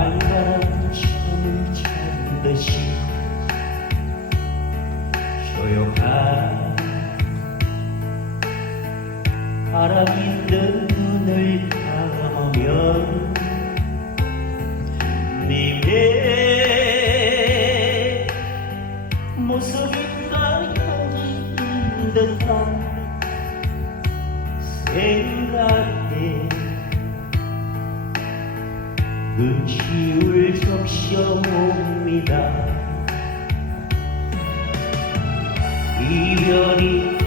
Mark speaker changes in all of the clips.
Speaker 1: 말란 천을 찾는 듯이 조용한 바람이 눈을 감으면 네 음식을 접셔 봅니다. 이별이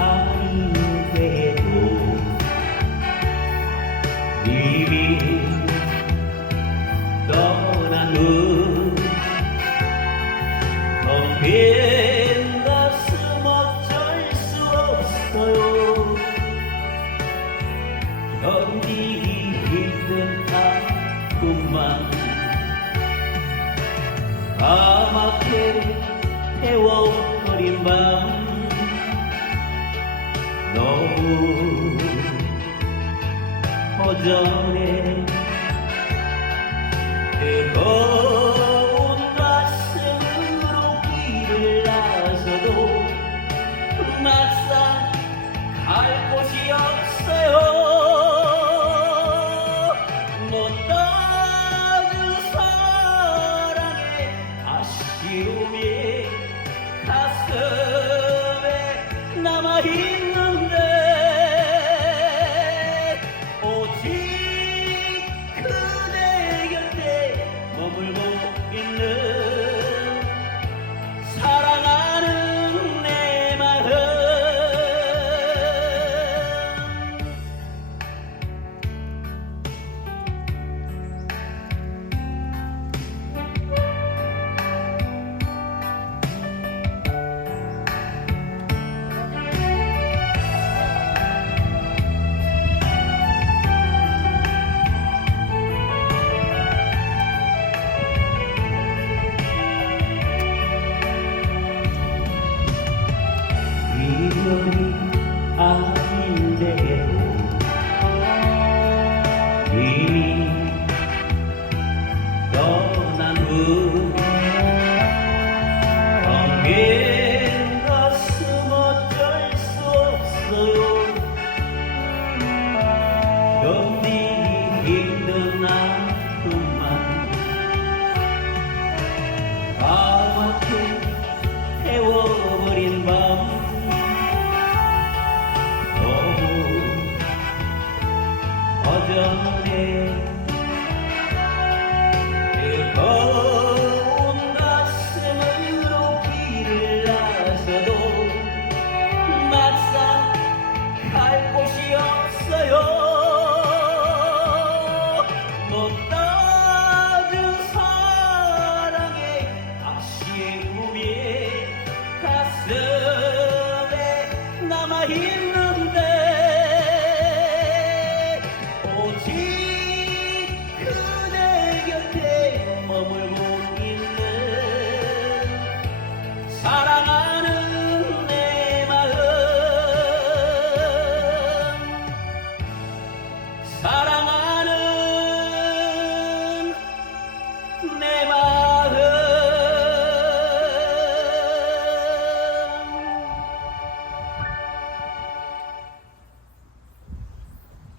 Speaker 1: 까맣게 태워버린 밤. 너무 허전해. 뜨거운 Yeah. 내 마음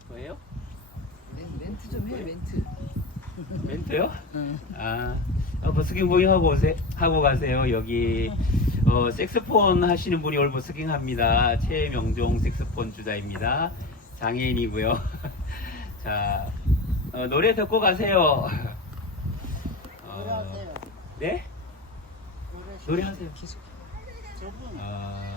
Speaker 1: 뭐예요?
Speaker 2: 멘- 멘트 좀 해 멘트.
Speaker 1: 멘트요?
Speaker 2: 응.
Speaker 1: 아, 어, 버스킹 구경하고 오세요. 하고 가세요. 여기 어, 색스폰 하시는 분이 오늘 버스킹 합니다. 최명종 색스폰 주자입니다. 장애인이고요. 자, 어, 노래 듣고 가세요. 어,
Speaker 2: 노래하세요.
Speaker 1: 네?
Speaker 2: 노래
Speaker 1: 노래하세요.
Speaker 2: 계속. 저분
Speaker 1: 어,